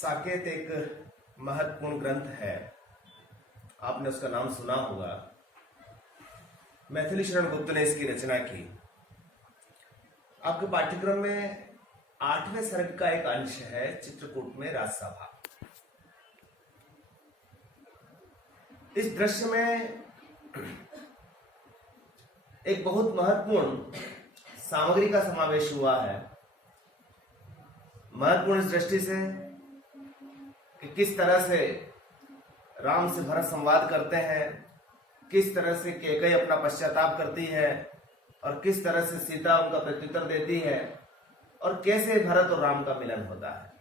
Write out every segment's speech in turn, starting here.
साकेत एक महत्वपूर्ण ग्रंथ है। आपने उसका नाम सुना होगा। मैथिली शरण गुप्त ने इसकी रचना की। आपके पाठ्यक्रम में 8वें सर्ग का एक अंश है, चित्रकूट में राजसभा। इस दृश्य में एक बहुत महत्वपूर्ण सामग्री का समावेश हुआ है। महत्वपूर्ण इस दृष्टि से कि किस तरह से राम से भरत संवाद करते हैं, किस तरह से कैकेयी अपना पश्चाताप करती है और किस तरह से सीता उनका प्रत्युत्तर देती है और कैसे भरत और राम का मिलन होता है।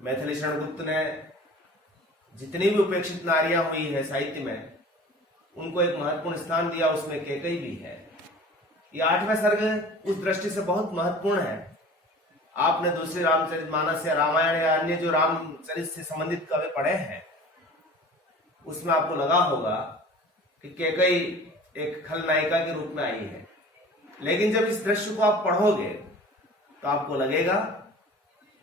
मैथिली शरण गुप्त ने जितनी भी उपेक्षित नारियां हुई है साहित्य में, उनको एक महत्वपूर्ण स्थान दिया। उसमें कैकेयी भी है। ये 8वां सर्ग उस दृष्टि से बहुत महत्वपूर्ण है। आपने दूसरे रामचरितमानस या रामायण या अन्य जो रामचरित से संबंधित कवि पढ़े हैं, उसमें आपको लगा होगा कि कैकेयी एक खलनायिका के रूप में आई है। लेकिन जब इस दृश्य को आप पढ़ोगे तो आपको लगेगा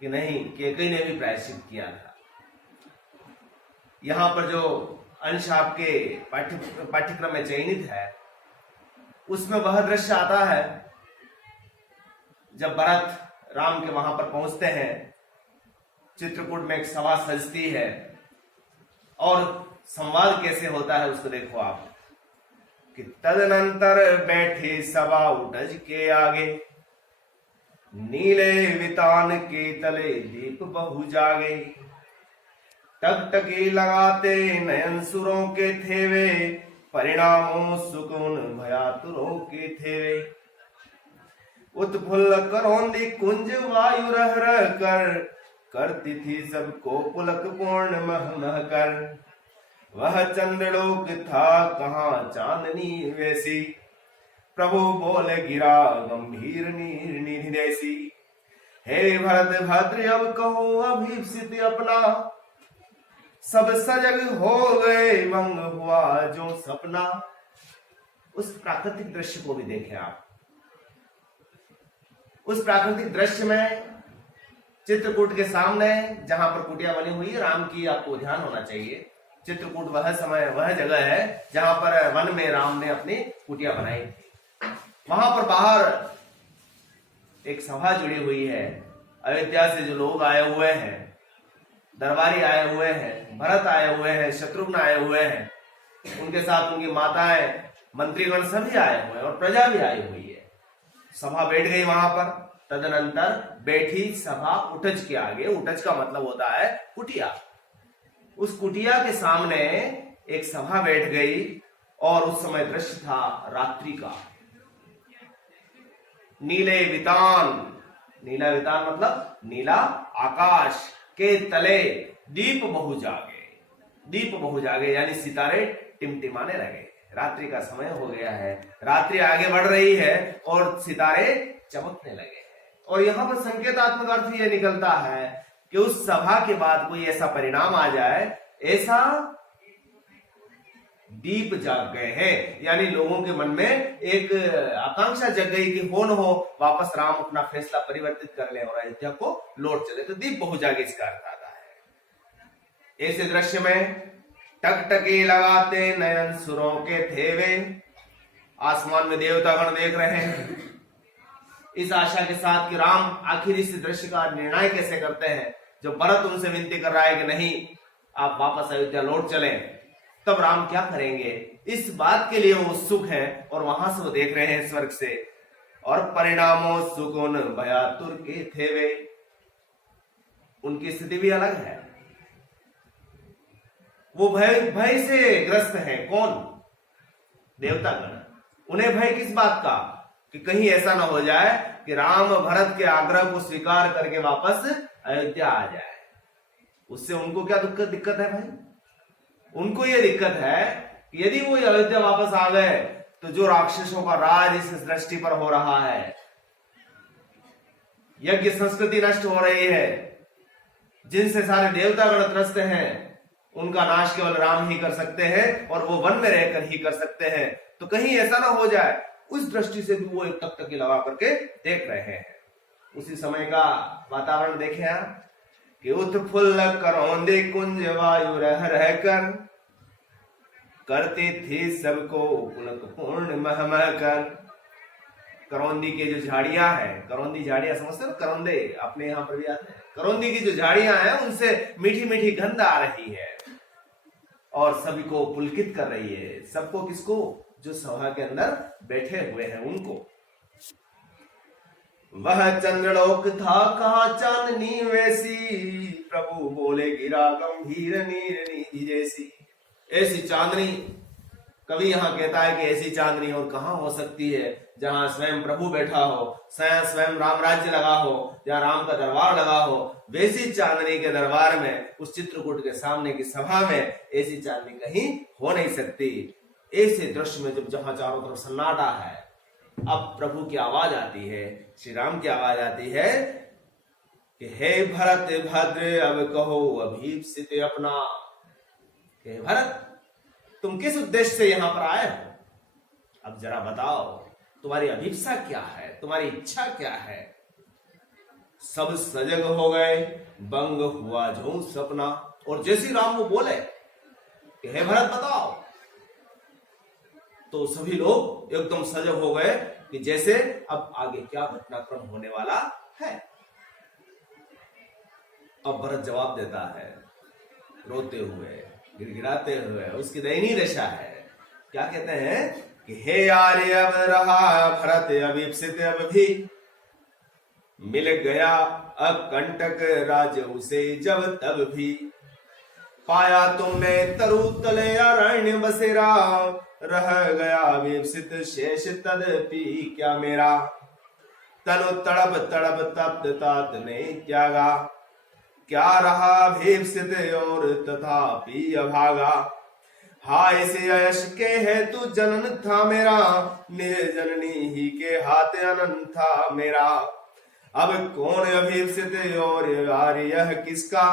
कि नहीं, कैकेयी ने भी प्रायश्चित किया था। यहां पर जो अंश आपके पाठ्यक्रम में चयनित है, उसमें वह दृश्य आता है जब भरत राम के वहां पर पहुंचते हैं। चित्रकूट में एक सभा सजती है और संवाद कैसे होता है उसको देखो आप कि तदनंतर बैठे सभा उठज के आगे, नीले वितान के तले दीप बहु जागे, टकटकी लगाते नयन सुरों के थेवे, परिणामों सुकुन भयातुरों के थेवे, उत्फुल्ल करौंदी कुंज वायु रह रह कर, करती थी सबको पुलक पूर्ण मह मह कर, वह चंद्रलोक था कहाँ चांदनी वैसी, प्रभु बोले गिरा गंभीर नीर निधि जैसी, हे भरत भद्र अब कहो अभीप्सित अपना, सब सजग हो गए मंग हुआ जो सपना। उस प्राकृतिक दृश्य को भी देखें आप। उस प्राकृतिक दृश्य में चित्रकूट के सामने जहां पर कुटिया बनी हुई है, राम की आपको ध्यान होना चाहिए। चित्रकूट वह जगह है जहां पर वन में राम ने अपनी कुटिया बनाई थी। वहां पर बाहर एक सभा जुड़ी हुई है। अयोध्या से जो लोग आए हुए हैं, दरबारी आए हुए हैं, भरत आए हुए हैं, शत्रुघ्न आए हुए हैं, उनके साथ उनकी माताएं, मंत्रीगण सभी आए हुए हैं और प्रजा भी आई हुई है। सभा बैठ गई वहां पर। तदनंतर बैठी सभा उठज के आगे। उठज का मतलब होता है कुटिया। उस कुटिया के सामने एक सभा बैठ गई और उस समय दृश्य था रात्रि का। नीले वितान, नीला वितान मतलब नीला आकाश के तले दीप बहु जागे। दीप बहु जागे यानी सितारे टिमटिमाने लगे। रात्रि का समय हो गया है, रात्रि आगे बढ़ रही है और सितारे चमकने लगे हैं। और यहाँ पर संकेतात्मक अर्थ यह निकलता है कि उस सभा के बाद कोई ऐसा परिणाम आ जाए, ऐसा दीप जाग गए हैं, यानी लोगों के मन में एक आकांक्षा जग गई कि हो न हो वापस राम अपना फैसला परिवर्तित कर ले और अयोध्या को लौट चले। तो दीप बहु जागे इसका अर्थ आता है। ऐसे दृश्य में टकटकी लगाते नयन सुरों के थेवे। आसमान में देवतागण देख रहे हैं इस आशा के साथ कि राम आखिर इस दृश्य का निर्णय कैसे करते हैं। जब भरत उनसे विनती कर रहा है कि नहीं, आप वापस अयोध्या लौट चलें, तब राम क्या करेंगे, इस बात के लिए वो उत्सुक है और वहां से वो देख रहे हैं स्वर्ग से। और परिणामों सुकुन भयातुर के थेवे, उनकी स्थिति भी अलग है। वो भय से ग्रस्त है। कौन? देवतागण। उन्हें भय किस बात का कि कहीं ऐसा ना हो जाए कि राम भरत के आग्रह को स्वीकार करके वापस अयोध्या आ जाए। उससे उनको क्या दिक्कत है भाई? उनको ये दिक्कत है कि यदि वो अयोध्या वापस आ गए तो जो राक्षसों का राज इस दृष्टि पर हो रहा है, यज्ञ संस्कृति नष्ट हो रही है, जिनसे सारे देवतागण त्रस्त हैं, उनका नाश केवल राम ही कर सकते हैं और वो वन में रहकर ही कर सकते हैं। तो कहीं ऐसा ना हो जाए, उस दृष्टि से भी वो एक टकटकी लगा करके देख रहे हैं। उसी समय का वातावरण देखें आप। कि उत्फुल्ल करौंदे कुंज वायु रह रहकर करते थे सबको पुलक पूर्ण मह मह कर। करौंदी के जो झाड़ियां हैं, करौंदी झाड़ियां समझते हो, करौंदे अपने यहाँ पर भी आते हैं। करौंदी की जो झाड़ियां हैं उनसे मीठी मीठी गंध आ रही है और सभी को पुलकित कर रही है। सबको, किसको? जो सभा के अंदर बैठे हुए हैं उनको। वह चंद्रलोक था कहा चांदनी वैसी, प्रभु बोले गिरा गंभीर नीर निधि जैसी। ऐसी चांदनी, कवि यहाँ कहता है कि ऐसी चांदनी और कहां हो सकती है जहां स्वयं प्रभु बैठा हो, स्वयं राम राज्य लगा हो, जहां राम का दरबार लगा हो। वैसी चांदनी के दरबार में, उस चित्रकूट के सामने की सभा में ऐसी चांदनी कहीं हो नहीं सकती। ऐसे दृश्य में जब जहां चारों तरफ सन्नाटा है, अब प्रभु की आवाज आती है, श्री राम की आवाज आती है कि हे भरत भद्र अब कहो अभीप्सित अपना। हे भरत, तुम किस उद्देश्य से यहां पर आए हो? अब जरा बताओ, तुम्हारी अभिप्सा क्या है, तुम्हारी इच्छा क्या है? सब सजग हो गए, बंग हुआ जो सपना। और जैसे राम वो बोले कि हे भरत बताओ, तो सभी लोग एकदम सजग हो गए कि जैसे अब आगे क्या घटनाक्रम होने वाला है। अब भरत जवाब देता है रोते हुए, गिड़गिड़ाते हुए। उसकी दयनीय दशा है। क्या कहते हैं कि हे आर्य अब रहा भरत अभीप्सित अब भी, मिल गया अकंटक राज उसे जब तब भी। पाया तुमने तरु तले अरण्य बसेरा, रह गया अभीप्सित शेष तदपि क्या मेरा। तनु तड़प तड़प तप्त तात ने त्यागा, क्या रहा भीप्सित और तथापि अभागा। हाय से यश के है तू जनन था मेरा, निर्जननी ही के हाथ अनंत था मेरा। अब कौन अभीप्सित और आर्य किसका,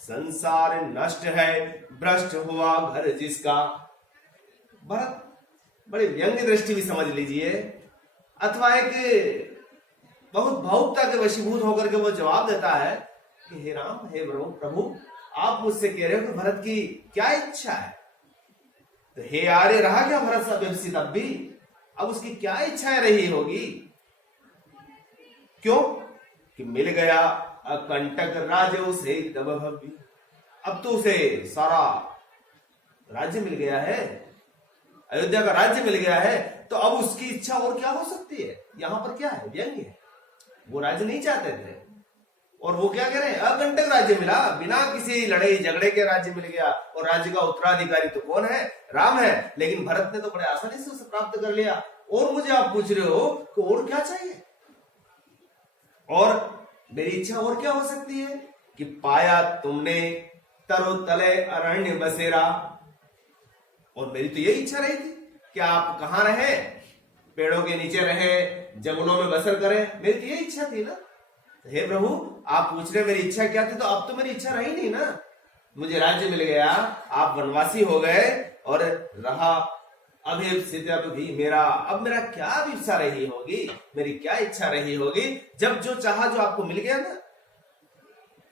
संसार नष्ट है भ्रष्ट हुआ घर जिसका। भरत बड़ी व्यंग्य दृष्टि भी समझ लीजिए, अथवा एक बहुत भावुकता के वशीभूत होकर के वो जवाब देता है कि हे राम, हे प्रभु, आप मुझसे कह रहे हो कि भरत की क्या इच्छा है? तो हे आर्य, रहा क्या भरत सा अभीप्सित अब भी? अब उसकी क्या इच्छाएं रही होगी? क्यों? कि मिल गया अकंटक राज्य उसे तब भव्य। अब तो उसे सारा राज्य मिल गया है, अयोध्या का राज्य मिल गया है, तो अब उसकी इच्छा और क्या हो सकती है? यहां पर क्या है? व्यंग्य है। वो राज्य नहीं चाहते थे और वो क्या कह रहे हैं? अकंटक राज्य मिला, बिना किसी लड़ाई झगड़े के राज्य मिल गया। और राज्य का उत्तराधिकारी तो कौन है? राम है। लेकिन भरत ने तो बड़े आसानी से उसे प्राप्त कर लिया। और मुझे आप पूछ रहे हो कि और क्या चाहिए? और मेरी इच्छा और क्या हो सकती है? कि पाया तुमने तरो तले अरण्य बसेरा। और मेरी तो यही इच्छा रही थी कि आप कहां रहे, पेड़ों के नीचे रहे, जंगलों में बसर करें। मेरी तो यही इच्छा थी ना। हे प्रभु, आप पूछ रहे मेरी इच्छा क्या थी, तो अब तो मेरी इच्छा रही नहीं ना। मुझे राज्य मिल गया, आप वनवासी हो गए और रहा अभीप्सित अब भी मेरा। अब मेरा क्या अभिप्सा रही होगी, मेरी क्या इच्छा रही होगी? जब जो चाहा जो आपको मिल गया ना।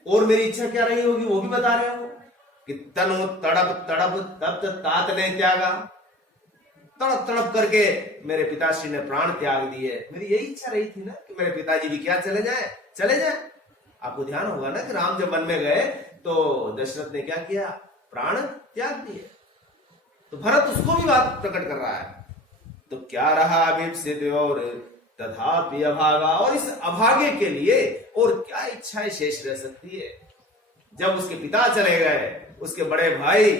और मेरी इच्छा क्या रही होगी वो भी बता रहे हो कि तनु तड़प तड़प तप्त तात ने त्यागा। तड़प तड़प करके मेरे पिताश्री ने प्राण त्याग दिए। मेरी यही इच्छा रही थी ना कि मेरे पिताजी भी क्या चले जाए, चले जाए। आपको ध्यान होगा ना कि राम जब वन में गए तो दशरथ ने क्या किया? प्राण त्याग दिए। तो भरत उसको भी बात प्रकट कर रहा है। तो क्या रहा अभीप्सित और तथापि अभागा। और इस अभागे के लिए और क्या इच्छाएं शेष रह सकती है? जब उसके पिता चले गए, उसके बड़े भाई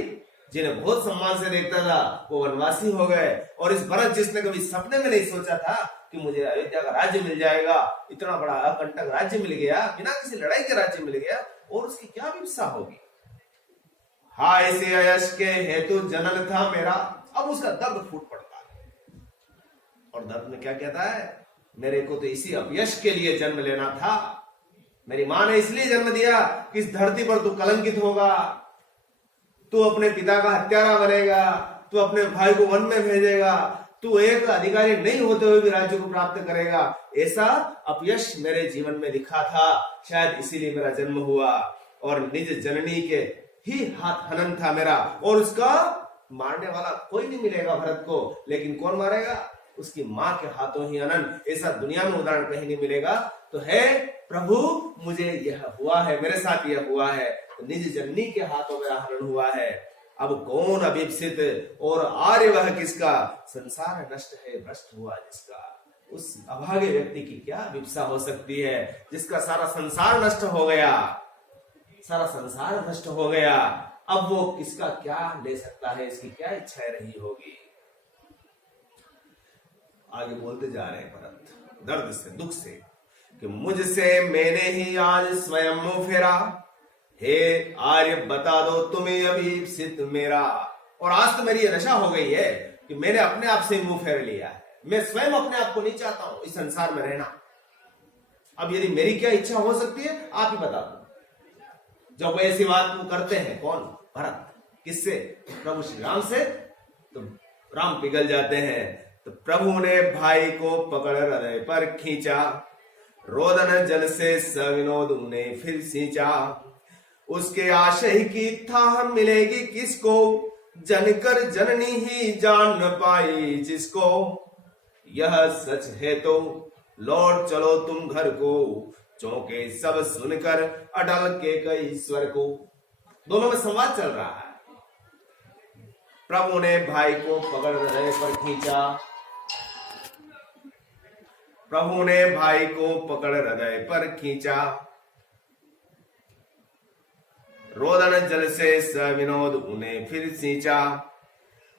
जिन्हें बहुत सम्मान से देखता था वो वनवासी हो गए। और इस भरत जिसने कभी सपने में नहीं सोचा था कि मुझे अयोध्या का राज्य मिल जाएगा, इतना बड़ा अकंटक राज्य मिल गया, बिना किसी लड़ाई के राज्य मिल गया, और उसकी क्या अभिप्सा होगी? हाय से यश के हेतु जनन था मेरा। अब उसका दर्द फूट पड़ता है और दर्द में क्या कहता है? मेरे को तो इसी अपयश के लिए जन्म लेना था। मेरी मां ने इसलिए जन्म दिया कि इस धरती पर तू कलंकित होगा, तू अपने पिता का हत्यारा बनेगा, तू अपने भाई को वन में भेजेगा, तू एक अधिकारी नहीं होते हुए भी राज्य को प्राप्त करेगा। ऐसा अपयश मेरे जीवन में लिखा था, शायद इसीलिए मेरा जन्म हुआ। और निज जननी के ही हाथ हनन था मेरा, और उसका मारने वाला कोई नहीं मिलेगा भरत को, लेकिन कौन मारेगा? उसकी मां के हाथों ही हनन। ऐसा दुनिया में उदाहरण कहीं नहीं मिलेगा। तो है प्रभु, मुझे यह हुआ है, मेरे साथ यह हुआ है, तो निज जननी के हाथों मेरा हनन हुआ है। अब कौन अभिप्सित और आर्य वह किसका, संसार नष्ट है भ्रष्ट हुआ जिसका। उस अभागे व्यक्ति की क्या अभिप्सा हो सकती है, जिसका सारा संसार नष्ट हो गया, सारा संसार नष्ट हो गया। अब वो किसका क्या ले सकता है, इसकी क्या इच्छा रही होगी। आगे बोलते जा रहे हैं भरत दर्द से, दुख से, कि मुझसे मैंने ही आज स्वयं मुंह फेरा, हे आर्य बता दो तुम्हें अभिप्सित मेरा। और आज तो मेरी ये दशा हो गई है कि मैंने अपने आप से मुंह फेर लिया है। मैं स्वयं अपने आप को नहीं चाहता हूं इस संसार में रहना। अब यदि मेरी क्या इच्छा हो सकती है, आप ही बता दो। जब ऐसी बात वो करते हैं, कौन? भरत। किससे? प्रभु श्री राम से। तो राम पिघल जाते हैं। तो प्रभु ने भाई को पकड़ हृदय पर खींचा, रोदन जल से सविनोद उन्हें फिर सींचा। उसके आशय की था मिलेगी किसको, जनकर जननी ही जान न पाई जिसको। यह सच है तो लौट चलो तुम घर को, चौंके सब सुनकर अटल के कई स्वर को। दोनों में संवाद चल रहा है। प्रभु ने भाई को पकड़ हृदय पर खींचा, प्रभु ने भाई को पकड़ हृदय पर खींचा। रोदन जल से सविनोद उन्हें फिर सींचा।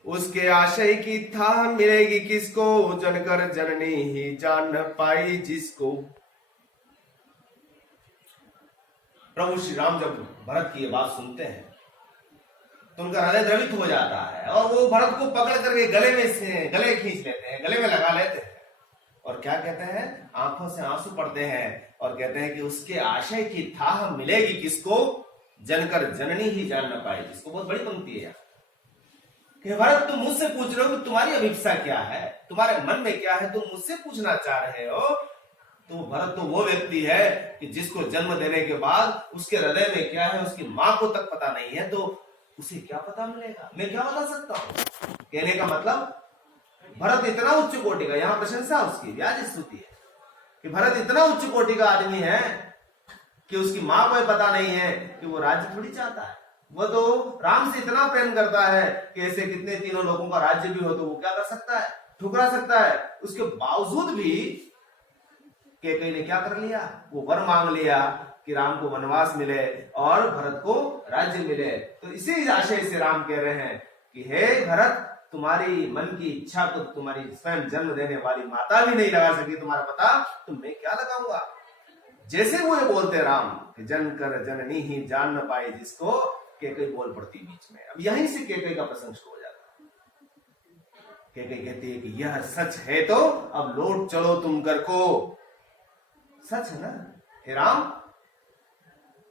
उसके आशय की था मिलेगी किसको, जनकर जननी ही जान न पाई जिसको। प्रभु श्री राम जब भरत की ये बात सुनते हैं तो उनका हृदय द्रवित हो जाता है, और वो भरत को पकड़ करके गले खींच लेते हैं, गले में लगा लेते हैं, और क्या कहते हैं? आंखों से आंसू पड़ते हैं, और कहते हैं कि उसके आशय की था मिलेगी किसको, जनकर जननी ही जान न पाए जिसको। बहुत बड़ी पंक्ति है कि भरत तुम मुझसे पूछ रहे हो कि तुम्हारी अभिप्सा क्या है, तुम्हारे मन में क्या है, तुम मुझसे पूछना चाह रहे हो। तो भरत तो वो व्यक्ति है कि जिसको जन्म देने के बाद उसके हृदय में क्या है उसकी मां को तक पता नहीं है, तो उसे क्या पता मिलेगा, मैं क्या बता सकता हूं। कहने का मतलब भरत इतना उच्च कोटि का, यहां प्रशंसा उसकी व्याज स्तुति है कि भरत इतना उच्च कोटि का आदमी है कि उसकी मां को पता नहीं है कि वो राज्य थोड़ी चाहता है। वो तो राम से इतना प्रेम करता है कि ऐसे कितने तीनों लोगों का राज्य भी हो तो वो क्या कर सकता है, ठुकरा सकता है। उसके बावजूद भी कैकेयी ने क्या कर लिया, वो वर मांग लिया कि राम को वनवास मिले और भरत को राज्य मिले। तो इसी आशय से राम कह रहे हैं कि हे भरत, तुम्हारी मन की इच्छा को तुम्हारी स्वयं जन्म देने वाली माता भी नहीं लगा सकी तुम्हारा पता, तो मैं क्या लगाऊंगा। जैसे वो ये बोलते राम कि जन कर जननी ही जान न पाए जिसको, कैकेयी बोल पड़ती बीच में। अब यहीं से कैकेयी का प्रसंग शुरू हो जाता है। कैकेयी कहती है कि यह सच है तो अब लौट चलो तुम घर को। सच है ना हे राम,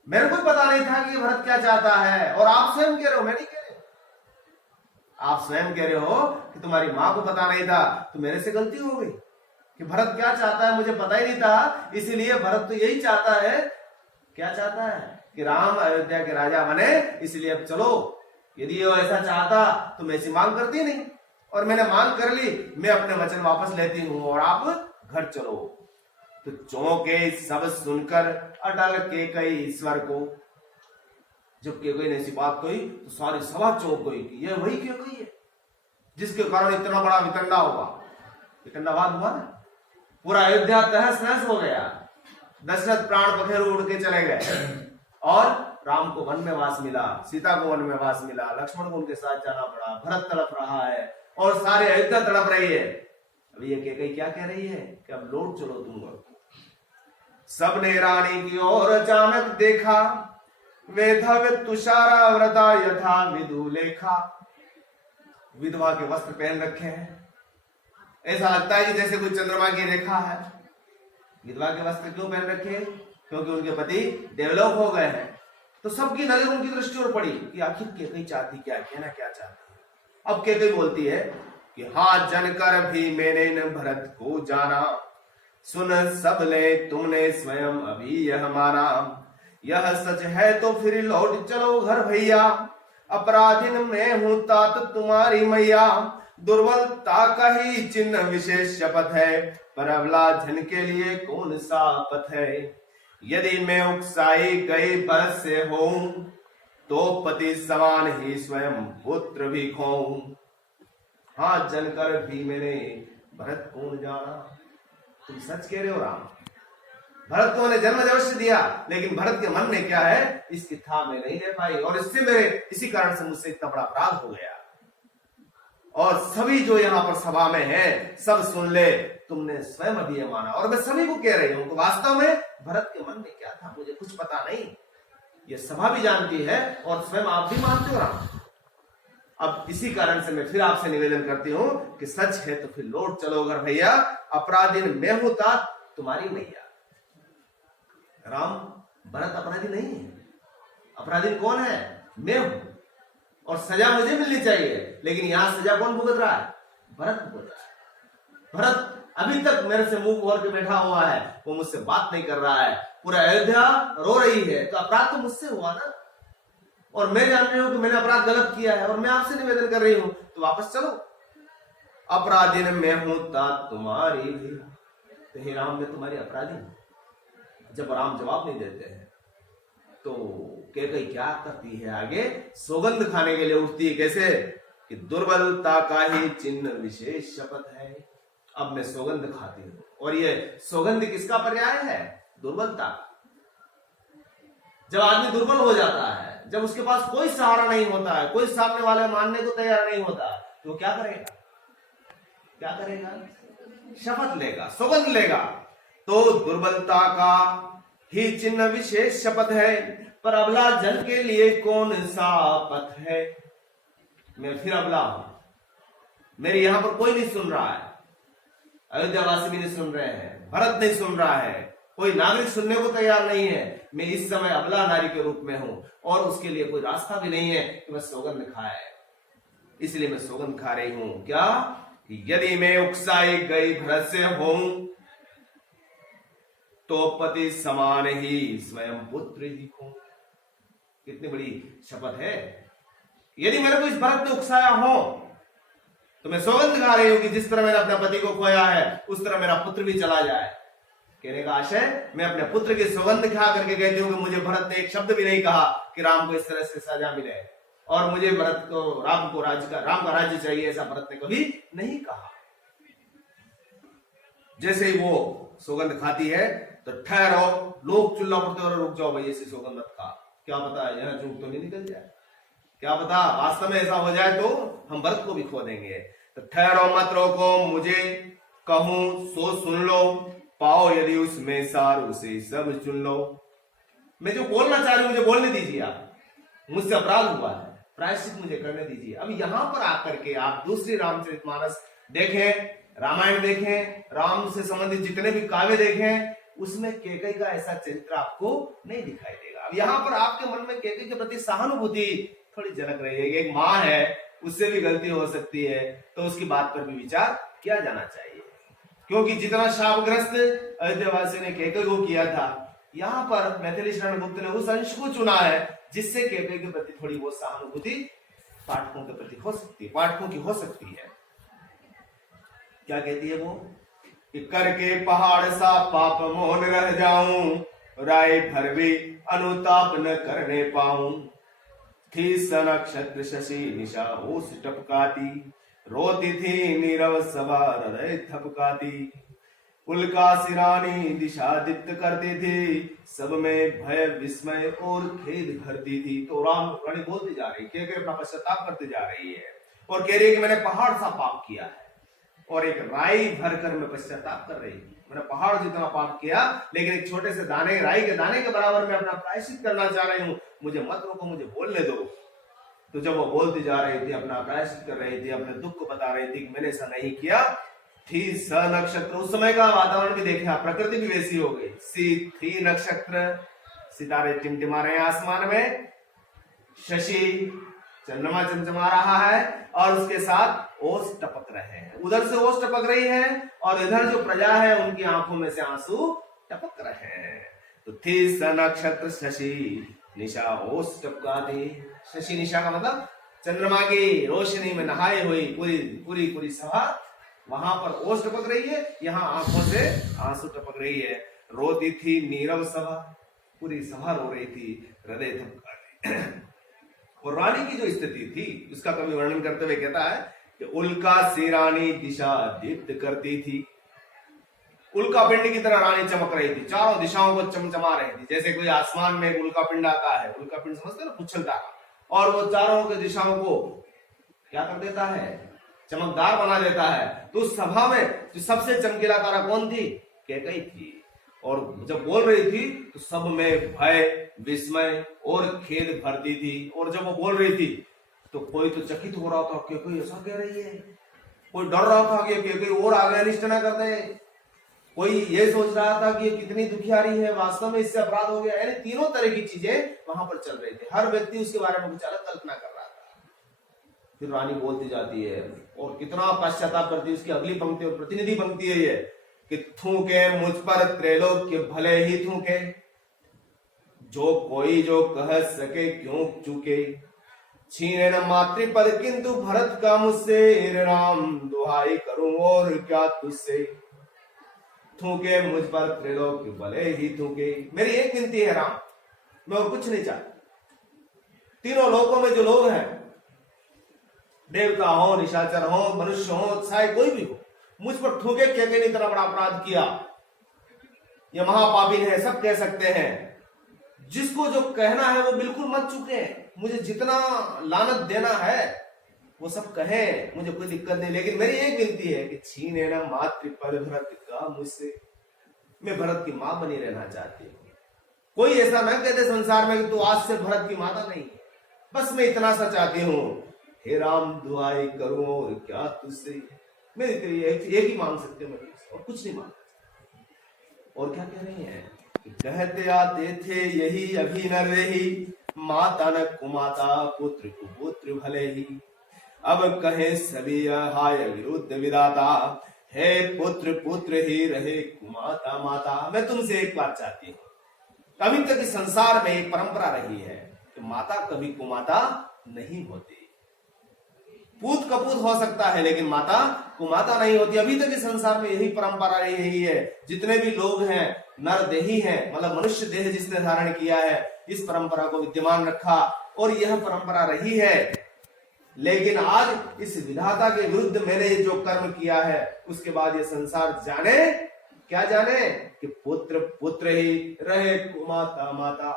मेरे को पता नहीं था कि भरत क्या चाहता है, और आप स्वयं कह रहे हो, मैं नहीं कह रहे हो। आप स्वयं कह रहे हो कि तुम्हारी मां को पता नहीं था, तो मेरे से गलती हो गई कि भरत क्या चाहता है मुझे पता ही नहीं था। इसलिए भरत तो यही चाहता है, क्या चाहता है कि राम अयोध्या के राजा बने, इसलिए अब चलो। यदि वो ऐसा चाहता तो मैं ऐसी मांग करती नहीं, और मैंने मांग कर ली, मैं अपने वचन वापस लेती हूं और आप घर चलो। तो चौंके सब सुनकर अटल कैकेयी स्वर को। जब कैकेयी ने ऐसी बात कही तो सारी सभा चौंक गई कि यह वही कैकेयी है जिसके कारण इतना बड़ा वितंडा हुआ, वितंडावाद हुआ ना, पूरा अयोध्या तहस नहस हो गया। दशरथ प्राण पखेरु उड़ के चले गए, और राम को वन में वास मिला, सीता को वन में वास मिला, लक्ष्मण को उनके साथ जाना पड़ा, भरत तड़प रहा है और सारे अयोध्या तड़प रही है। अभी ये कैकेयी क्या कह रही है कि अब लौट चलो तुम घर। सबने रानी की ओर अचानक देखा, वेधव तुषारा व्रता यथा विदु लेखा। विधवा के वस्त्र पहन रखे हैं, ऐसा लगता है कि जैसे कोई चंद्रमा की रेखा है। विधवा के वस्त्र क्यों पहन रखे? क्योंकि उनके पति डेवलप हो गए हैं। तो सबकी नजर उनकी दृष्टि ओर पड़ी कि आखिर कैकेयी चाहती क्या, कहना क्या चाहती है। अब कैकेयी बोलती है कि हाँ जनकर भी मैंने न भरत को जाना, सुन सब ले तुमने स्वयं अभी यह माना। यह सच है तो फिर लौट चलो घर भैया, अपराधीन मैं हूं तात तुम्हारी मैया। दुर्बलता का ही चिन्ह विशेष शपथ है, पर अबला धन के लिए कौन सा पथ है। यदि मैं उकसाई गई बरस से होऊं, तो पति समान ही स्वयं पुत्र भी खोऊं। हाथ जनकर भी मैंने भरत कौन जाना। तुम सच कह रहे हो राम, भरत को मैंने जन्म अवश्य दिया, लेकिन भरत के मन में क्या है इसकी था मैं नहीं ले पाई, और इससे मेरे इसी कारण से मुझसे इतना बड़ा अपराध हो गया। और सभी जो यहाँ पर सभा में है सब सुन ले, तुमने स्वयं अभी ये माना, और मैं सभी को कह रही हूं तो वास्तव में भरत के मन में क्या था मुझे कुछ पता नहीं, ये सभा भी जानती है और स्वयं आप भी मानते हो राम। अब इसी कारण से मैं फिर आपसे निवेदन करती हूं कि सच है तो फिर लौट चलो घर भैया, अपराधीन मैं हूं तात तुम्हारी मैया। राम, भरत अपराधी नहीं है, अपराधी कौन है? मैं हूं, और सजा मुझे मिलनी चाहिए, लेकिन यहां सजा कौन भुगत रहा है? भरत भुगत रहा है। भरत अभी तक मेरे से मुंह खोल के बैठा हुआ है, वो मुझसे बात नहीं कर रहा है, पूरा अयोध्या रो रही है, तो अपराध तो मुझसे हुआ ना, और मैं जान रही हूं कि मैंने अपराध गलत किया है, और मैं आपसे निवेदन कर रही हूं तो वापस चलो। अपराधी मैं हूं तात तुम्हारी भी, तो हे राम मैं तुम्हारी अपराधी हूं। जब राम जवाब नहीं देते हैं तो कैकेयी क्या करती है आगे, सौगंध खाने के लिए उठती है। कैसे कि दुर्बलता का ही चिन्ह विशेष शपथ है। अब मैं सौगंध खाती हूं, और ये सौगंध किसका पर्याय है? दुर्बलता। जब आदमी दुर्बल हो जाता है, जब उसके पास कोई सहारा नहीं होता है, कोई सामने वाले मानने को तैयार नहीं होता, तो वो क्या करेगा? क्या करेगा? शपथ लेगा, सौगंध लेगा। तो दुर्बलता का ही चिन्ह विशेष शपथ है, पर अबला जन के लिए कौन सा पथ है। मैं फिर अबला हूं, मेरे यहां पर कोई नहीं सुन रहा है, अयोध्यावासी भी नहीं सुन रहे हैं, भरत नहीं सुन रहा है, कोई नागरिक सुनने को तैयार नहीं है। मैं इस समय अबला नारी के रूप में हूं, और उसके लिए कोई रास्ता भी नहीं है कि मैं सौगंध खाए, इसलिए मैं सौगंध खा रही हूं। क्या? यदि मैं उकसाई गई भरत से हूं, तो पति समान ही स्वयं पुत्र ही खो। कितनी बड़ी शपथ है। यदि मेरे को इस भरत ने उकसाया हो, तो मैं सौगंध खा रही हूं कि जिस तरह मैंने अपने पति को खोया है, उस तरह मेरा पुत्र भी चला जाए। कहने का आशय, मैं अपने पुत्र की सौगंध खा करके कहती हूँ कि मुझे भरत ने एक शब्द भी नहीं कहा कि राम को इस तरह से सजा मिले, और मुझे भरत को राम का राज्य चाहिए, ऐसा भरत ने कभी नहीं कहा। जैसे ही वो सौगंध खाती है तो ठहरो, लोग चिल्ला पड़ते और रुक जाओ भाई, ऐसी सौगंध मत खा, क्या पता यहाँ झूठ तो नहीं निकल जाए, क्या पता वास्तव में ऐसा हो जाए तो हम भरत को भी खो देंगे। तो ठहरो मत रोको, मुझे कहूं सो सुन लो, पाओ यदि उसमें सार उसे सब चुन लो। मैं जो बोलना चाह रही हूं मुझे बोलने दीजिए, आप मुझसे अपराध हुआ है, प्रायश्चित मुझे करने दीजिए। अब यहां पर आकर के आप दूसरी रामचरितमानस देखें, रामायण देखें, राम से संबंधित जितने भी काव्य देखें, उसमें कैकेयी का ऐसा चरित्र आपको नहीं दिखाई देगा। अब यहाँ पर आपके मन में कैकेयी के प्रति सहानुभूति थोड़ी झलक रही है। एक माँ है, उससे भी गलती हो सकती है, तो उसकी बात पर भी विचार किया जाना चाहिए, क्योंकि जितना शापग्रस्त अयोध्यावासी ने कैकेयी को किया था, यहाँ पर मैथिली शरण गुप्त ने उस अंश को चुना है जिससे कैकेयी के प्रति थोड़ी बहुत सहानुभूति पाठकों के प्रति हो सकती है, पाठकों की हो सकती है। क्या कहती है वो कि करके पहाड़ सा पाप मौन रह जाऊं, राय भर भी अनुताप न करने पाऊं। थी स नक्षत्र शशि निशा ओस टपकाती, रोती थी नीरव सभा हृदय थपकाती। उल्का सिरानी दिशा दीप्त करती थी, सब में भय विस्मय और खेद भरती थी। तो राम रानी बोलती जा रही है, अपना पश्चाताप करती जा रही है, और कह रही है कि मैंने पहाड़ सा पाप किया है, और एक राई भरकर मैं पश्चाताप कर रही हूं। मैंने पहाड़ जितना पाप किया, लेकिन एक छोटे से दाने, राई के दाने के बराबर मैं अपना प्रायश्चित करना चाह रही हूँ, मुझे मत रोको, मुझे बोलने दो। तो जब वो बोलती जा रही थी, अपना प्रायश्चित कर रही थी, अपने दुख को बता रही थी कि मैंने ऐसा नहीं किया, थी स नक्षत्र। उस समय का वातावरण भी देखा, प्रकृति भी वैसी हो गई। सी थी नक्षत्र, सितारे टिमटिमा रहे हैं आसमान में, शशि चंद्रमा चमचमा रहा है, और उसके साथ ओस टपक रहे हैं। उधर से ओस टपक रही है, और इधर जो प्रजा है उनकी आंखों में से आंसू टपक रहे हैं। तो थी स नक्षत्र शशि निशा ओस टपकाती। शशि निशा का मतलब चंद्रमा की रोशनी में नहाए हुई पूरी पूरी पूरी सभा, वहां पर ओस टपक रही है, यहाँ आंखों से आंसू टपक रही है। रोती थी नीरव सभा, पूरी सभा रो रही थी, हृदय थपका। और रानी की जो स्थिति थी उसका कवि वर्णन करते हुए कहता है कि उल्का सी रानी दिशा दीप्त करती थी। उल्का पिंड की तरह रानी चमक रही थी, चारों दिशाओं को चमचमा रही थी। जैसे कोई आसमान में उल्का पिंड आता है, उल्का पिंड समझते हैं ना, पुच्छलता का, और वो चारों के दिशाओं को क्या कर देता है, चमकदार बना देता है। तो उस सभा में जो सबसे चमकीला तारा कौन थी, कैकई थी। और जब बोल रही थी तो सब में भय, विस्मय और खेद भरती थी। और जब वो बोल रही थी तो कोई तो चकित हो रहा था कि कोई ऐसा कह रही है, कोई डर रहा था कि कोई और आगे अनिष्ट ना कर दे, कोई ये सोच रहा था कि कितनी दुखियारी है, वास्तव में इससे अपराध हो गया। यानी तीनों तरह की चीजें वहां पर चल रही थी, हर व्यक्ति उसके बारे में कुछ अलग कल्पना कर रहा था। फिर रानी बोलती जाती है और कितना पश्चाताप करती है। उसकी अगली पंक्ति और प्रतिनिधि पंक्ति है ये कि थूके मुझ पर त्रैलोक्य भले ही थूके, जो कोई जो कह सके क्यों चूके, छीने न मातृपद किंतु भरत का मुझसे, राम दुहाई करूं और क्या तुझसे, थूके मुझ पर त्रिलोक भले ही थूके। मेरी एक विनती है राम, मैं और कुछ नहीं चाहता। तीनों लोकों में जो लोग हैं, देवता हो, निशाचर हो, मनुष्य हो, चाहे कोई भी हो, मुझ पर थूके क्या नहीं इतना बड़ा अपराध किया, ये महापापी है, सब कह सकते हैं। जिसको जो कहना है वो बिल्कुल मत चुके, मुझे जितना लानत देना है वो सब कहे, मुझे कोई दिक्कत नहीं। लेकिन मेरी एक विनती है कि छीने ना मातृपद भरत का मुझसे, मैं भरत की मां बनी रहना चाहती हूँ। कोई ऐसा ना कहते संसार में कि तू आज से भरत की माता नहीं है, बस मैं इतना सा चाहती हूँ। हे राम दुहाई करूं और क्या तुझसे, मेरी तेरी एक ही मांग सकते मैं, और कुछ नहीं मांग। और क्या कह रही है, कहते आते थे यही अभी न रही, माता न कुमाता पुत्र कुपुत्र भले ही, अब कहे सभी हाय विरुद्ध विदाता, हे पुत्र पुत्र ही रहे कुमाता माता। मैं तुमसे एक बात चाहती हूँ, अभी तक इस संसार में एक परंपरा रही है कि माता कभी कुमाता नहीं होती। पूत कपूत हो सकता है लेकिन माता कुमाता नहीं होती। अभी तक इस संसार में यही परंपरा रही है। जितने भी लोग हैं नर देही हैं, मतलब मनुष्य देह जिसने धारण किया है, इस परंपरा को विद्यमान रखा और यह परंपरा रही है। लेकिन आज इस विधाता के विरुद्ध मैंने जो कर्म किया है, उसके बाद ये संसार जाने क्या जाने कि पुत्र पुत्र ही रहे कुमाता माता।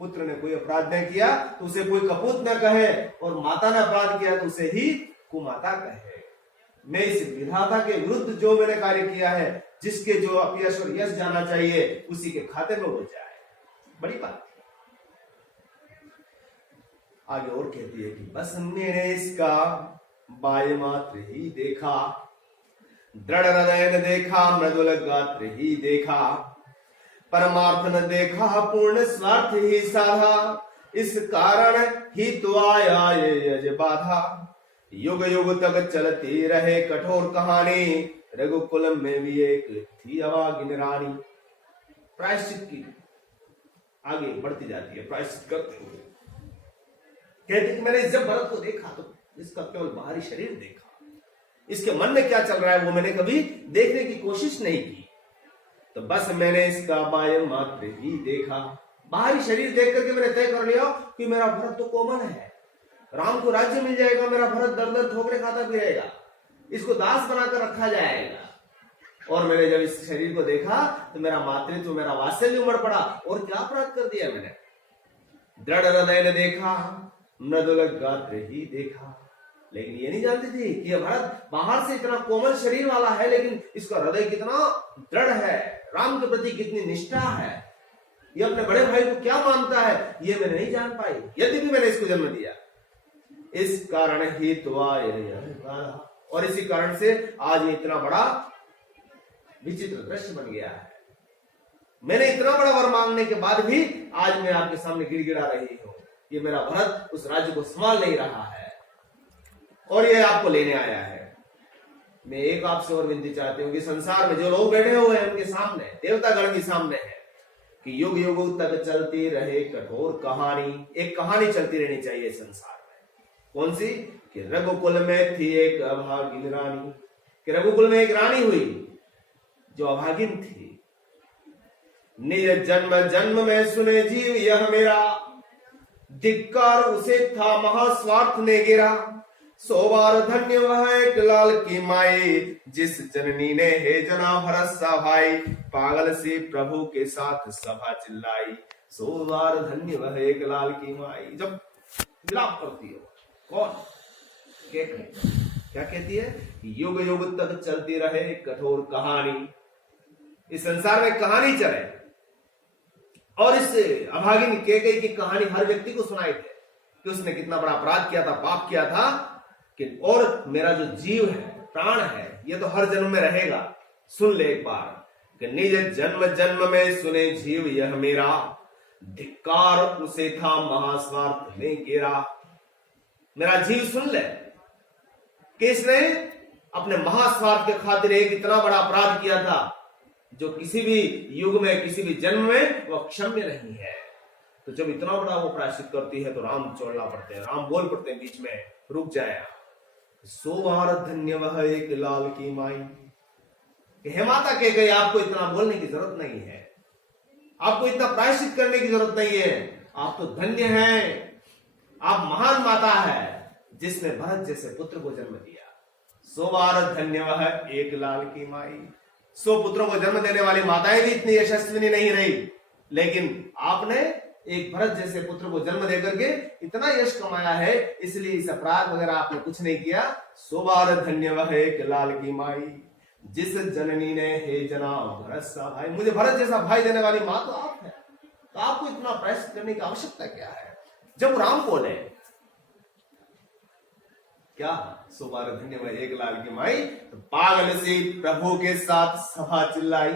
पुत्र ने कोई अपराध नहीं किया तो उसे कोई कपूत न कहे, और माता ने अपराध किया तो उसे ही कुमाता कहे। मैं इस विधाता के विरुद्ध जो मैंने कार्य किया है, जिसके जो अपयश और यश जाना चाहिए उसी के खाते में हो जाए, बड़ी बात। आगे और कहती है कि बस मैंने इसका बाय मात्र ही देखा, दृढ़ हृदय न देखा, मृदुल गात्र ही देखा, परमार्थ न देखा, पूर्ण स्वार्थ ही साधा, इस कारण ही तो आया ये यज बाधा। युग युग तक चलती रहे कठोर कहानी, रघुकुल में भी एक थी अभागिन रानी। प्रायश्चित की आगे बढ़ती जाती है, प्रायश्चित करते हुए कहती कि मैंने जब भरत को देखा तो इसका केवल बाहरी शरीर देखा, इसके मन में क्या चल रहा है वो मैंने कभी देखने की कोशिश नहीं की। तो बस मैंने इसका बाय मात्र ही देखा, बाहरी शरीर देख करके मैंने तय कर लिया कि मेरा भरत तो कोमल है, राम को राज्य मिल जाएगा, मेरा भरत दर दर ठोकरे खाता फिरेगा, इसको दास बनाकर रखा जाएगा। और मैंने जब इस शरीर को देखा तो मेरा मातृत्व, मेरा वात्सल्य उमड़ पड़ा। और क्या अपराध कर दिया मैंने, दृढ़ हृदय ने देखा, मृदुल गात्र ही देखा। लेकिन ये नहीं जानती थी कि यह भरत बाहर से इतना कोमल शरीर वाला है, लेकिन इसका हृदय कितना दृढ़ है, राम के प्रति कितनी निष्ठा है, ये अपने बड़े भाई को क्या मानता है, ये मैंने नहीं जान पाई, यद्यपि मैंने इसको जन्म दिया। इस कारण ही तो आए, और इसी कारण से आज ये इतना बड़ा विचित्र दृश्य बन गया है। मैंने इतना बड़ा वर मांगने के बाद भी आज मैं आपके सामने गिड़गिड़ा रही हूं। ये मेरा भरत उस राज्य को संभाल नहीं रहा है और ये आपको लेने आया है। मैं एक आपसे और विनती चाहती हूँ कि संसार में जो लोग बैठे हुए हैं उनके सामने, देवतागण के सामने है, कि युग युग तक चलती रहे कठोर कहानी। एक कहानी चलती रहनी चाहिए संसार में। कौन सी? कि रघुकुल में थी एक अभागिन रानी। कि रघुकुल में एक रानी हुई जो अभागिन थी। निज जन्म जन्म में सुने जीव यह मेरा, धिक्कार उसे था महास्वार्थ ने गिरा। 100 बार धन्य वह एक लाल की माई, जिस जननी ने हे जना भरत सा भाई। पागल से प्रभु के साथ सभा चिल्लाई, 100 बार धन्य वह एक लाल की माई। जब विलाप करती है कौन? क्या कहती है? युग युग तक चलती रहे कठोर कहानी। इस संसार में कहानी चले। और इस अभागिन कैकेयी की कहानी हर व्यक्ति को सुनाई दे कि उसने कितना बड़ा अपराध किया था, पाप किया था। कि और मेरा जो जीव है, प्राण है, ये तो हर जन्म में रहेगा। सुन ले एक बार कि निज जन्म जन्म में सुने जीव यह मेरा, धिक्कार उसे था महास्वार्थ ने घेरा। मेरा जीव सुन ले कि इसने अपने महास्वार्थ के खातिर एक इतना बड़ा अपराध किया था जो किसी भी युग में, किसी भी जन्म में वह क्षम्य नहीं है। तो जब इतना बड़ा वो प्रायश्चित करती है तो राम छोड़ना पड़ते हैं। राम बोल पड़ते हैं बीच में, रुक जाए। 100 बार धन्य वह एक लाल की माई। हे माता कैकेयी, आपको इतना बोलने की जरूरत नहीं है, आपको इतना प्रायश्चित करने की जरूरत नहीं है। आप तो धन्य हैं, आप महान माता है जिसने भरत जैसे पुत्र को जन्म दिया। 100 बार धन्य वह एक लाल की माई। 100 पुत्रों को जन्म देने वाली माताएं भी इतनी यशस्विनी नहीं रही, लेकिन आपने एक भरत जैसे पुत्र को जन्म देकर के इतना यश कमाया है, इसलिए इस अपराध वगैरह आपने कुछ नहीं किया। 100 बार धन्य वह एक लाल की माई, जिस जननी ने हे जना भरत सा भाई। मुझे भरत जैसा भाई देने वाली मां तो आप है, तो आपको इतना प्रायश्चित करने की आवश्यकता क्या है? जब राम बोले क्या 100 बार धन्य वह एक लाल की माई, तो पागल से प्रभु के साथ सभा चिल्लाई।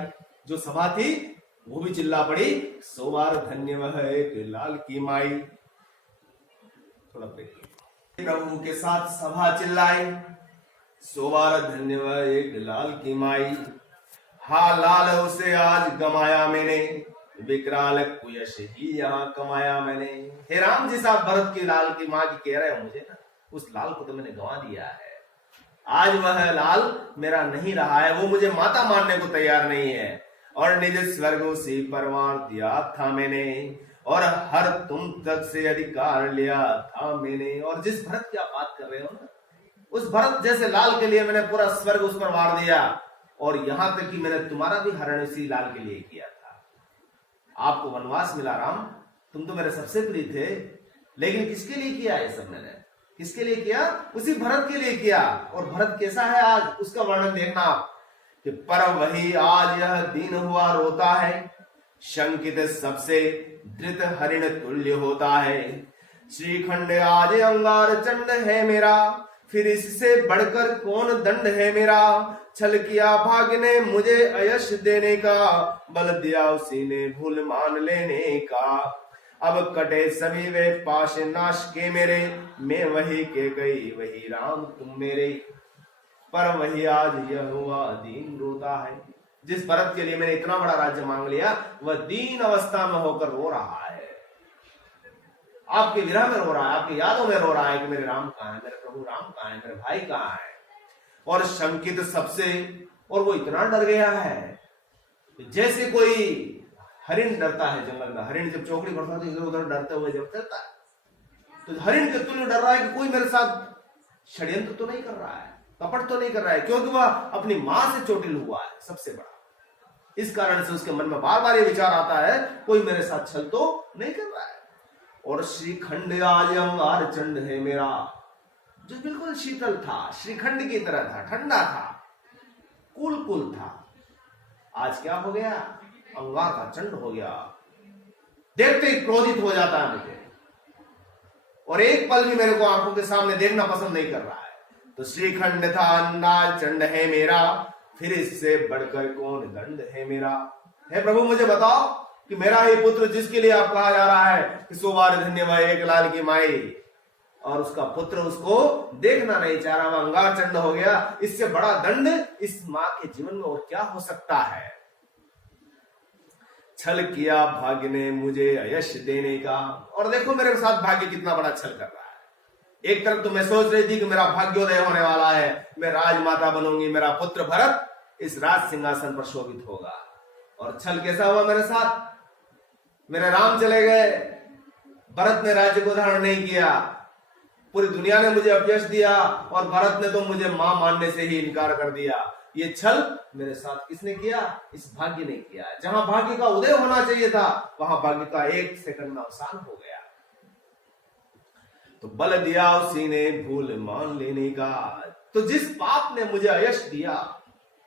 जो सभा थी वो भी चिल्ला पड़ी, 100 बार धन्य वह एक लाल की माई। थोड़ा प्रभु के साथ सभा चिल्लाई, 100 बार धन्य वह एक लाल की माई। हा लाल उसे आज गमाया मैंने, विकराल कुयश ही यहाँ कमाया मैंने। हे राम, जिस आप भरत की लाल की माँ की कह रहे हो मुझे ना, उस लाल को तो मैंने गंवा दिया है। आज वह लाल मेरा नहीं रहा है, वो मुझे माता मानने को तैयार नहीं है। और निज स्वर्ग से परवार दिया था मैंने, और हर तुम तक से अधिकार लिया था मैंने। और जिस भरत की आप बात कर रहे हो ना, उस भरत जैसे लाल के लिए मैंने पूरा स्वर्ग उस पर वार दिया, और यहां तक कि मैंने तुम्हारा भी हरण इसी लाल के लिए किया था। आपको वनवास मिला राम, तुम तो मेरे सबसे प्रिय थे, लेकिन किसके लिए किया ये सब मैंने? किसके लिए किया? उसी भरत के लिए किया। और भरत कैसा है आज, उसका वर्णन देखना आप कि पर वही आज यह दीन हुआ रोता है, शंकित सबसे धृत हरिण तुल्य होता है। श्रीखंड आज अंगार चंड है मेरा, फिर इससे बढ़कर कौन दंड है मेरा। छल किया भाग्य ने मुझे अयश देने का, बल दिया उसी ने भूल मान लेने का। अब कटे सभी वे पाश नाश के मेरे, मैं वही कैकेयी वही राम तुम मेरे। पर वही आज यह हुआ दीन रोता है। जिस भरत के लिए मैंने इतना बड़ा राज्य मांग लिया, वह दीन अवस्था में होकर रो रहा है, आपके विरह में रो रहा है, आपकी यादों में रो रहा है कि मेरे राम कहाँ है, मेरे प्रभु राम कहाँ है, मेरे भाई कहाँ है। और शंकित सबसे, और वो इतना डर गया है जैसे कोई हरिण डरता है जंगल में। हरिण जब चौकड़ी पड़ता है तो इधर उधर डरते हुए जब चलता है, तो हरिण के तुल्य डर रहा है कि कोई मेरे साथ षड्यंत्र तो नहीं कर रहा है, कपट तो नहीं कर रहा है, क्योंकि वह अपनी मां से चोटिल हुआ है सबसे बड़ा। इस कारण से उसके मन में बार बार ये विचार आता है, कोई मेरे साथ छल तो नहीं कर रहा है। और श्रीखंड आज अंगार चंड है मेरा, जो बिल्कुल शीतल था, श्रीखंड की तरह था, ठंडा था, कूल कूल था, आज क्या हो गया? अंगार का चंड हो गया। देखते ही क्रोधित हो जाता है मुझे, और एक पल भी मेरे को आंखों के सामने देखना पसंद नहीं कर रहा है। तो श्रीखंड था अंगार चंड है मेरा, फिर इससे बढ़कर कौन दंड है मेरा। हे प्रभु, मुझे बताओ कि मेरा ही पुत्र जिसके लिए आप कहा जा रहा है कि 100 बार धन्य वह एक लाल की माई, और उसका पुत्र उसको देखना नहीं चाह रहा, वह अंगार चंड हो गया। इससे बड़ा दंड इस मां के जीवन में और क्या हो सकता है। छल किया भाग्य ने मुझे यश देने का। और देखो मेरे साथ भाग्य कितना बड़ा छल कर रहा है। एक तरफ तो मैं सोच रही थी कि मेरा भाग्योदय होने वाला है, मैं राजमाता बनूंगी, मेरा पुत्र भरत इस राज सिंहासन पर शोभित होगा। और छल कैसा हुआ मेरे साथ, मेरे राम चले गए, भरत ने राज्य को धारण नहीं किया, पूरी दुनिया ने मुझे अपयश दिया और भरत ने तो मुझे मां मानने से ही इनकार कर दिया। ये छल मेरे साथ किसने किया? इस भाग्य ने किया। जहां भाग्य का उदय होना चाहिए था वहां भाग्य का एक सेकंड में अवसान हो गया। तो बल दिया उसी ने भूल मान लेने का। तो जिस पाप ने मुझे यश दिया,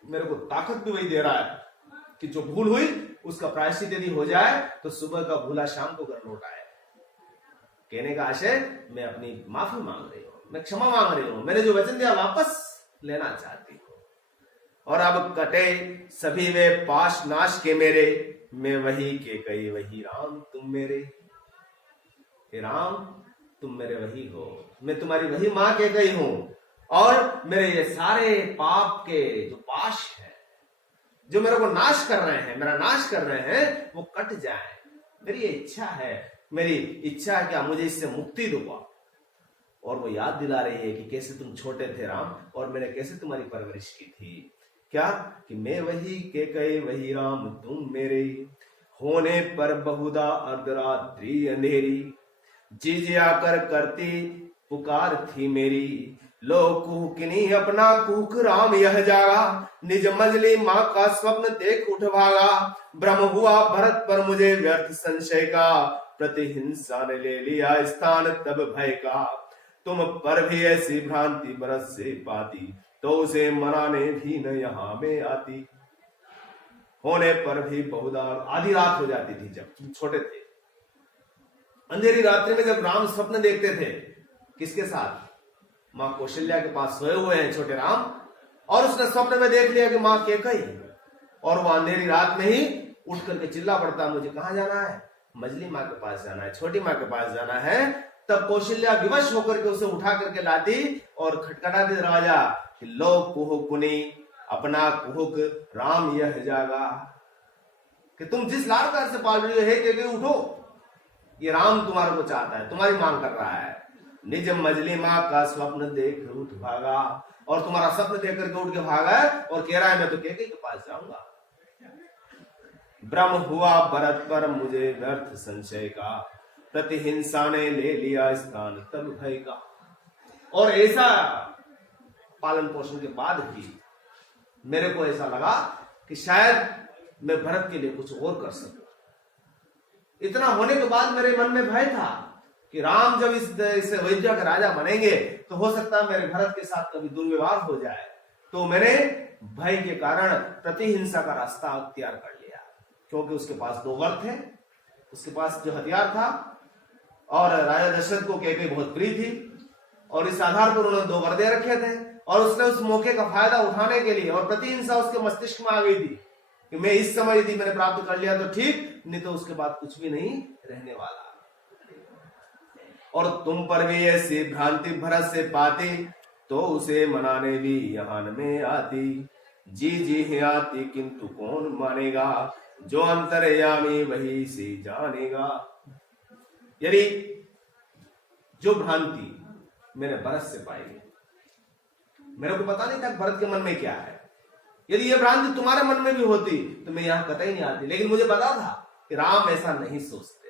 मेरे को ताकत भी वही दे रहा है कि जो भूल हुई उसका प्रायश्चित यदि हो जाए तो सुबह का भूला शाम को घर लौट आए। कहने का आशय, मैं अपनी माफी मांग रही हूं, मैं क्षमा मांग रही हूं, मैंने जो वचन दिया वापस लेना चाहती हूं। और अब कटे सभी वे पाश नाश के मेरे, मैं वही के कई वही राम तुम मेरे। हे राम तुम मेरे वही हो, मैं तुम्हारी वही मां के गई हूं। और मेरे ये सारे पाप के जो पाश है, जो मेरे को नाश कर रहे हैं, मेरा नाश कर रहे हैं, वो कट जाए। मेरी ये इच्छा है, मेरी इच्छा है क्या मुझे इससे मुक्ति दो। और वो याद दिला रही है कि कैसे तुम छोटे थे राम और मैंने कैसे तुम्हारी परवरिश की थी। क्या कि मैं वही के कई वही राम तुम मेरे, होने पर बहुधा अर्धरात्रि अंधेरी, जिजिया कर करती पुकार थी मेरी, लो कुहकिनी अपना कुख राम यह जागा, निज मजली माँ का स्वप्न देख उठ भागा, भ्रम हुआ भरत पर मुझे व्यर्थ संशय का, प्रतिहिंसा ने ले लिया स्थान तब भय का, तुम पर भी ऐसी भ्रांति बरस से पाती, तो उसे मनाने भी न यहाँ में आती। होने पर भी बहुधा आधी रात हो जाती थी जब तुम छोटे थे, अंधेरी रात्रि में जब राम स्वप्न देखते थे, किसके साथ? मां कौशल्या के पास सोए हुए हैं छोटे राम, और उसने स्वप्न में देख लिया कि मां कैकेयी, और वो अंधेरी रात में ही उठ करके चिल्ला पड़ता, मुझे कहां जाना है? मजली मां के पास जाना है, छोटी मां के पास जाना है। तब कौशल्या विवश होकर के उसे उठा करके लाती और खटखटाती दरवाजा कि लो कुहुकुनी अपना कुहुक राम यह जागा, कि तुम जिस लाड़ प्यार से पाल रही हो, हे कैकेयी उठो, ये राम तुम्हारे को चाहता है, तुम्हारी मांग कर रहा है। निज मजली मां का स्वप्न देख उठ भागा, और तुम्हारा स्वप्न देख करके उठ के भागा और कह रहा है मैं तो कैकेयी के पास जाऊंगा। भ्रम हुआ भरत पर मुझे व्यर्थ संशय का, प्रतिहिंसा ने ले लिया स्थान तब भय का। और ऐसा पालन पोषण के बाद भी मेरे को ऐसा लगा कि शायद मैं भरत के लिए कुछ और कर सकूं। इतना होने के बाद मेरे मन में भय था कि राम जब इस अयोध्या के राजा बनेंगे तो हो सकता है मेरे भरत के साथ कभी दुर्व्यवहार हो जाए। तो मैंने भय के कारण प्रतिहिंसा का रास्ता अख्तियार कर लिया, क्योंकि उसके पास 2 वर थे, उसके पास जो हथियार था, और राजा दशरथ को कैकेयी बहुत प्रिय थी, और इस आधार पर उन्होंने 2 वर दे रखे थे, और उसने उस मौके का फायदा उठाने के लिए, और प्रतिहिंसा उसके मस्तिष्क में आ गई थी कि मैं इस समय यदि मैंने प्राप्त कर लिया तो ठीक, नहीं तो उसके बाद कुछ भी नहीं रहने वाला। और तुम पर भी ऐसी भ्रांति भरत से पाती, तो उसे मनाने भी यहाँ में आती, जी जी ही आती किंतु कौन मानेगा, जो अंतर्यामी वही से जानेगा। यदि जो भ्रांति मैंने भरत से पाई, मेरे को पता नहीं था भरत के मन में क्या है, यदि ये भ्रांति तुम्हारे मन में भी होती तो मैं यहां कतई नहीं आती। लेकिन मुझे पता था कि राम ऐसा नहीं सोचते,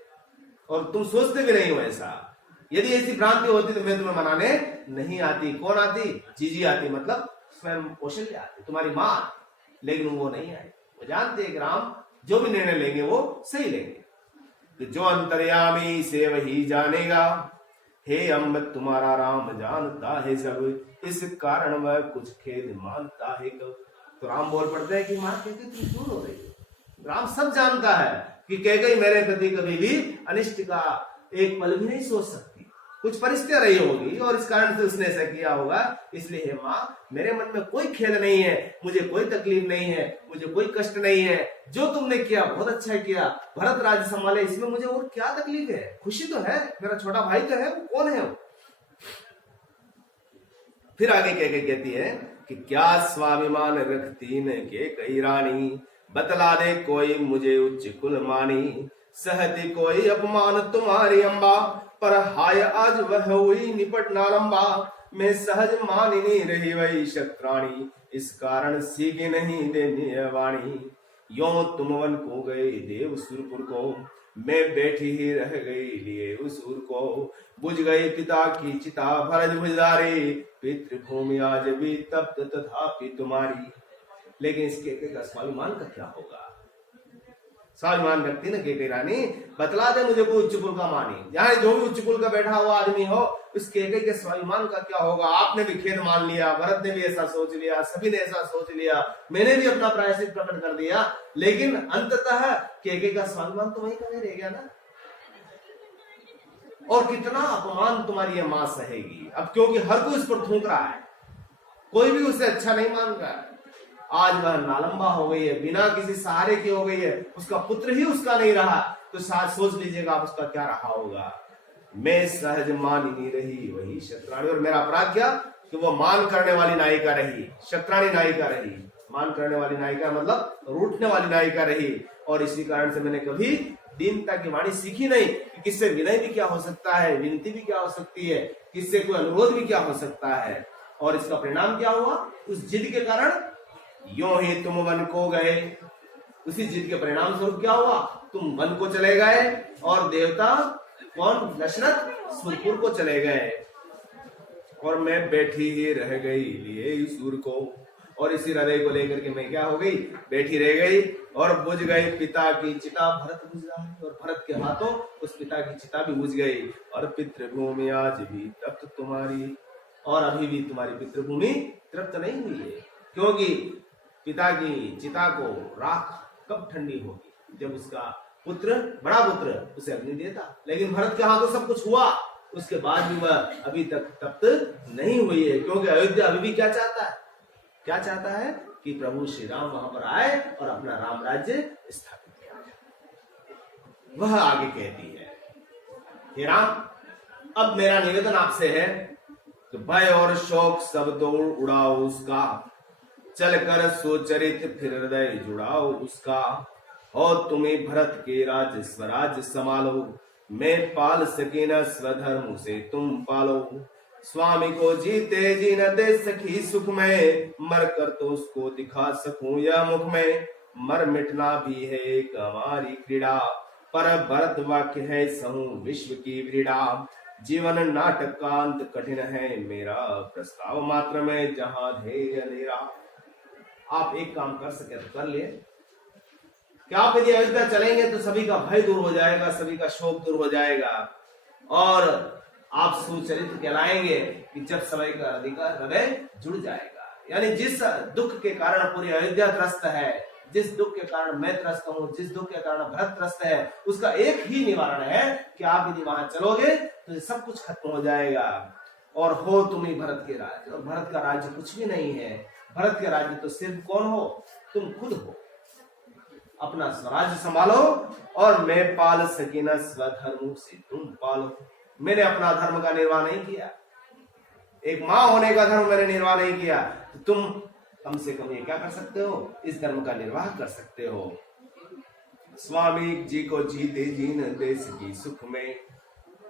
और तुम सोचते भी नहीं हो ऐसा। यदि ऐसी भ्रांति होती तो मैं तुम्हें मनाने नहीं आती। कौन आती? जीजी आती, मतलब स्वयं कौशल्या आती, तुम्हारी मां। लेकिन वो नहीं आई, वो जानते कि राम जो भी निर्णय लेंगे वो सही लेंगे। तो जो अंतर्यामी से वही जानेगा, हे अम्ब तुम्हारा राम जानता है सब, इस कारण वह कुछ खेद मानता है कब। तो राम बोल पड़ते हैं कि मां कैकेयी तुम दूर हो रही हो, राम सब जानता है कि कैकेयी मेरे प्रति कभी भी अनिष्ट का एक पल भी नहीं सोच सकती, कुछ परिस्थितियां रही होगी और इस कारण से उसने ऐसा किया होगा। इसलिए हे मां, मेरे मन में कोई खेद नहीं है, मुझे कोई तकलीफ नहीं है, मुझे कोई कष्ट नहीं है। जो तुमने किया बहुत अच्छा किया, भरत राज्य संभाले, इसमें मुझे और क्या तकलीफ है? खुशी तो है, मेरा छोटा भाई तो है, वो कौन है वो? फिर आगे कैकेयी कहती है कि क्या स्वाभिमान रखती न कैकेयी रानी, बतला दे कोई मुझे उच्च कुल मानी, सहती कोई अपमान तुम्हारी अम्बा, पर हाय आज वह हुई निपट ना लंबा, मैं सहज मान नहीं रही वही शत्राणी, इस कारण सीखे नहीं देनी वाणी। यो तुम वन को गए देव सुरपुर को, मैं बैठी ही रह गई लिए उसूर को, बुझ गई पिता की चिता भरज भुजदारी, पितृभूमि आज भी तप्त तथापि तुम्हारी। लेकिन इस केके का स्वाभिमान का क्या होगा? स्वाभिमान व्यक्ति ने केके रानी बतला दे मुझे कोई उच्च कुल का मानी, यहाँ जो भी उच्च कुल का बैठा हुआ आदमी हो, उस केके के स्वाभिमान का क्या होगा? आपने भी खेद मान लिया, भरत ने भी ऐसा सोच लिया, सभी ने ऐसा सोच लिया, मैंने भी अपना प्रायश्चित प्रकट कर दिया, लेकिन अंततः केके का स्वाभिमान तो वहीं का नहीं रह गया ना। और कितना अपमान तुम्हारी ये मां सहेगी अब, क्योंकि हर कोई उस पर थूक रहा है, कोई भी उसे अच्छा नहीं मान रहा है। आज वह नालंबा हो गई है, बिना किसी सहारे की हो गई है, उसका पुत्र ही उसका नहीं रहा, तो सोच लीजिएगा आप उसका क्या रहा होगा। मैं सहज मान नहीं रही वही शत्राणी, और मेरा अपराध क्या कि वो मान करने वाली नायिका रही, शत्राणी नायिका रही। मान करने वाली नायिका मतलब रूठने वाली नायिका रही, और इसी कारण से मैंने कभी दीनता की वाणी सीखी नहीं कि किससे विनय भी क्या हो सकता है, विनती भी क्या हो सकती है, किससे कोई अनुरोध भी क्या हो सकता है। और इसका परिणाम क्या हुआ? उस जिद के कारण यों ही तुम वन को गए, उसी जिद के परिणाम स्वरूप क्या हुआ? तुम वन को चले गए, और देवता कौन? दशरथ सुरपुर को चले गए, और मैं बैठी ही रह गई लिए सूर को, और इसी हृदय को लेकर के मैं क्या हो गई? बैठी रह गई, और बुझ गई पिता की चिता भरत बुझ रहा है, और भरत के हाथों उस पिता की चिता भी बुझ गई। और पितृभूमि आज भी तप्त तुम्हारी, और अभी भी तुम्हारी पितृभूमि तृप्त नहीं हुई है, क्योंकि पिता की चिता को राख कब ठंडी होगी? जब उसका पुत्र, बड़ा पुत्र उसे अग्नि देता। लेकिन भरत के हाथों सब कुछ हुआ, उसके बाद भी वह अभी तक तप्त नहीं हुई है, क्योंकि अयोध्या अभी भी क्या चाहता है? क्या चाहता है कि प्रभु श्री राम वहां पर आए और अपना राम राज्य स्थापित किया जाए। वह आगे कहती है, हे राम, अब मेरा निवेदन आपसे है कि भय और शोक सब दौड़ उड़ाओ उसका, चलकर सुचरित फिर हृदय जुड़ाओ उसका, और तुम्हें भरत के राज स्वराज संभालो, मैं पाल सके न स्वधर्म से तुम पालो, स्वामी को जीते जी न दे सकी सुख में, मर कर तो उसको दिखा सकूं यह मुख में, मर मिटना भी है एक हमारी क्रीड़ा, पर भरत वाक्य है सहु विश्व की व्रीड़ा, जीवन नाटक का अंत कठिन है मेरा, प्रस्ताव मात्र में जहां ध्येय अंधेरा। आप एक काम कर सके तो कर लिए, क्या आप यदि अयोध्या चलेंगे तो सभी का भय दूर हो जाएगा, सभी का शोक दूर हो जाएगा, और आप सुचरित्र कहलाएंगे कि जब समय का हृदय जुड़ जाएगा। यानी जिस दुख के कारण पूरी अयोध्या त्रस्त है, जिस दुख के कारण मैं त्रस्त हूँ, जिस दुख के कारण भरत त्रस्त है, उसका एक ही निवारण है कि आप यदि वहां चलोगे तो सब कुछ खत्म हो जाएगा, और हो तुम ही भरत के राज्य। और भरत का राज्य कुछ भी नहीं है, भरत के राज्य तो सिर्फ कौन हो? तुम खुद हो। अपना स्वराज्य संभालो, और मैं पाल सकी न स्वधर्म से तुम पालो। मैंने अपना धर्म का निर्वाह नहीं किया, एक मां होने का धर्म मैंने निर्वाह नहीं किया, तो तुम कम से कम ये क्या कर सकते हो? इस धर्म का निर्वाह कर सकते हो। स्वामी जी को जीते जीन देश की सुख में,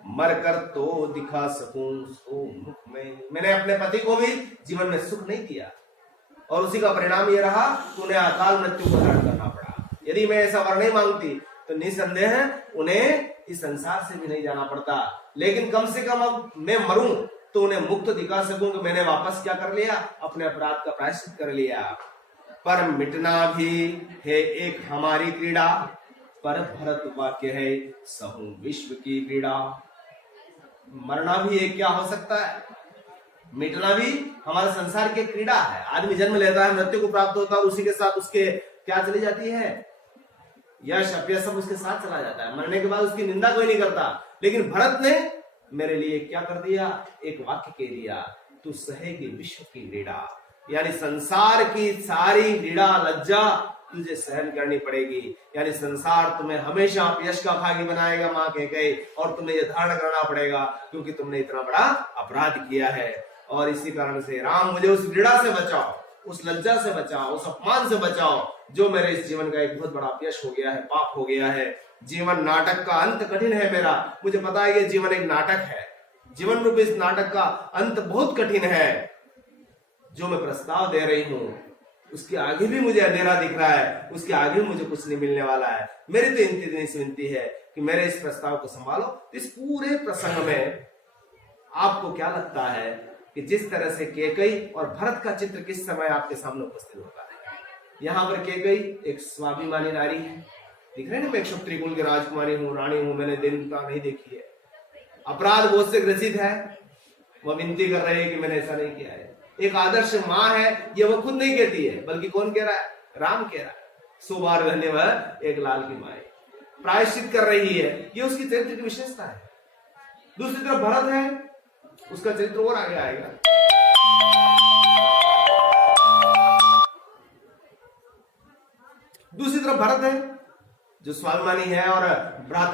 मर कर तो दिखा सकूं उसको मुख में। मैंने अपने पति को भी जीवन में सुख नहीं दिया, और उसी का परिणाम ये रहा कि उन्हें अकाल मृत्यु को धारण करना पड़ा। यदि मैं ऐसा वर नहीं मांगती तो निसंदेह उन्हें इस संसार से भी नहीं जाना पड़ता, लेकिन कम से कम अब मैं मरूं तो उन्हें मुक्त दिखा सकूं कि मैंने वापस क्या कर लिया? अपने अपराध का प्रायश्चित कर लिया। पर मिटना भी है एक हमारी क्रीड़ा, पर भरत वाक्य है सहु विश्व की क्रीड़ा। मरना भी एक क्या हो सकता है? मिटना भी हमारे संसार की क्रीड़ा है। आदमी जन्म लेता है, मृत्यु को प्राप्त होता है, उसी के साथ उसके क्या चली जाती है? यश अपयश सब उसके साथ चला जाता है। मरने के बाद उसकी निंदा कोई नहीं करता। लेकिन भरत ने मेरे लिए क्या कर दिया? एक वाक्य कह दिया, तू सहेगी विश्व की क्रीड़ा। यानी संसार की सारी क्रीड़ा लज्जा तुझे सहन करनी पड़ेगी। यानी संसार तुम्हें हमेशा अपयश का भागी बनाएगा, मां कह गई, और तुम्हें यह धारण करना पड़ेगा क्योंकि तुमने इतना बड़ा अपराध किया है। और इसी कारण से राम मुझे उस क्रीड़ा से बचाओ, उस लज्जा से बचाओ, उस अपमान से बचाओ जो मेरे इस जीवन का एक बहुत बड़ा अपयश हो गया है, पाप हो गया है। जीवन नाटक का अंत कठिन है मेरा, मुझे पता है ये जीवन एक नाटक है, जीवन रूपी इस नाटक का अंत बहुत कठिन है। जो मैं प्रस्ताव दे रही हूं उसके आगे भी मुझे अंधेरा दिख रहा है, उसके आगे भी मुझे कुछ नहीं मिलने वाला है। मेरी तो इतनी विनती है कि मेरे इस प्रस्ताव को संभालो। तो इस पूरे प्रसंग में आपको क्या लगता है कि जिस तरह से कैकेयी और भरत का चित्र किस समय आपके सामने उपस्थित होता है? यहाँ पर कैकेयी एक स्वाभिमानी नारी है, दिख रहे हैं ना, मैं एक क्षत्रिय कुल की राजकुमारी हूँ, रानी हूँ, मैंने देवता नहीं देखी है, अपराध बोध से ग्रसित है, वह विनती कर रही है कि मैंने ऐसा नहीं किया है। एक आदर्श माँ है, ये वो खुद नहीं कहती है, बल्कि कौन कह रहा है? राम कह रहा है, सुबार धन्यवाद एक लाल की माँ प्रायश्चित कर रही है। ये उसकी चरित्र की विशेषता है। दूसरी तरफ भरत है, उसका चरित्र और आगे आएगा। दूसरी तरफ भरत है जो स्वाभिमानी है और भ्रातृ